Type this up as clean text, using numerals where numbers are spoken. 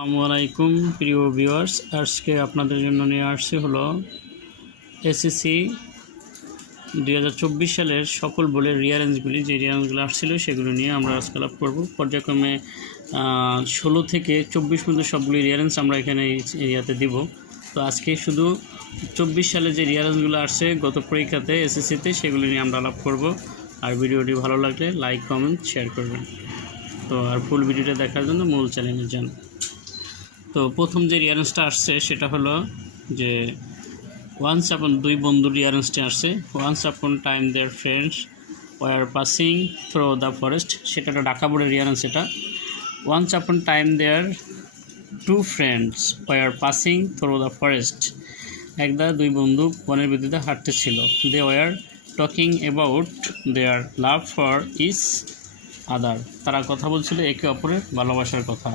আসসালামু আলাইকুম প্রিয় ভিউয়ার্স, আজকে আপনাদের জন্য নিয়ে আসছে হলো এসএসসি 2024 সালের সকল বইয়ের রিয়ারেঞ্জগুলি, যে রিয়ারেঞ্জগুলো আসছিল সেগুলো নিয়ে আমরা আজকে আলাপ করব। পর্যায়ক্রমে 16 থেকে 24 পর্যন্ত সবগুলি রিয়ারেঞ্জ আমরা এখানে এরিয়াতে দিব। তো আজকে শুধু 24 সালে যে রিয়ারেঞ্জগুলো আসছে গত পরীক্ষাতে এসএসসিতে, সেগুলো নিয়ে আমরা আলাপ করব। আর ভিডিওটি ভালো লাগলে লাইক কমেন্ট শেয়ার করবেন। তো আর ফুল ভিডিওটা দেখার জন্য মূল চ্যানেলে যান। তো প্রথম যে রিয়ারেঞ্জটা আসছে সেটা হলো যে ওয়ান্স আপন, দুই বন্ধুর রিয়ারেঞ্জটা আসছে। Once upon time there friends were passing through the forest, সেটা একটা ঢাকা বোর্ডের রিয়ারেঞ্জ। এটা once upon time there two friends were passing through the forest, একদা দুই বন্ধু বনের ভিত্তিতে হাঁটতেছিল। They were talking about their love for each other, তারা কথা বলছিল একে অপরের ভালোবাসার কথা।